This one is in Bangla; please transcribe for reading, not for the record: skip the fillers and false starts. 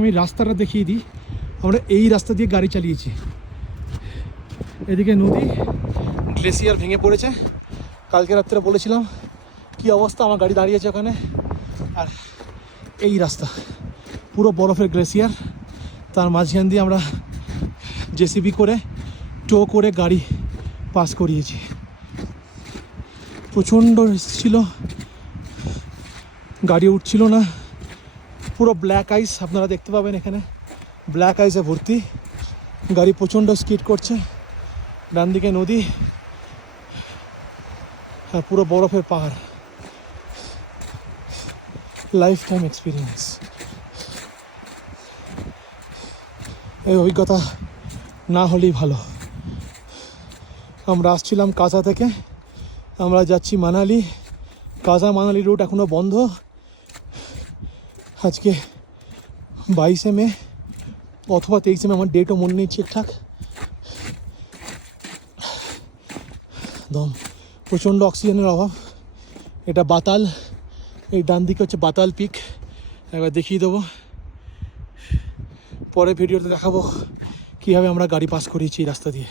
আমি রাস্তাটা দেখিয়ে দিই। আমরা এই রাস্তা দিয়ে গাড়ি চালিয়েছি। এদিকে নদী, গ্লেসিয়ার ভেঙে পড়েছে। কালকে রাত্রে বলেছিলাম কি অবস্থা, আমার গাড়ি দাঁড়িয়েছে ওখানে। আর এই রাস্তা পুরো বরফের গ্লেসিয়ার, তার মাঝখান দিয়ে আমরা জেসিবি করে টো করে গাড়ি পাস করিয়েছি। প্রচণ্ড ছিল, গাড়ি উঠছিল না। পুরো ব্ল্যাক আইস আপনারা দেখতে পাবেন এখানে, ব্ল্যাক আইসে ভর্তি। গাড়ি প্রচণ্ড স্কিড করছে। ডান দিকে নদী আর পুরো বরফের পাহাড়। Life time experience. এই অভিজ্ঞতা না হলেই ভালো। আমরা আসছিলাম কাজা থেকে, আমরা যাচ্ছি মানালি। কাজা মানালি রুট এখনও বন্ধ। আজকে 22শে মে অথবা 23শে মে, আমার ডেটও মনে নেই ঠিকঠাক। দম, প্রচণ্ড অক্সিজেনের অভাব। এটা বাতাল, এই ডান দিকে হচ্ছে বাতাল পিক। একবার দেখিয়ে দেবো, পরে ভিডিওতে দেখাবো কীভাবে আমরা গাড়ি পাস করিয়েছি এই রাস্তা দিয়ে।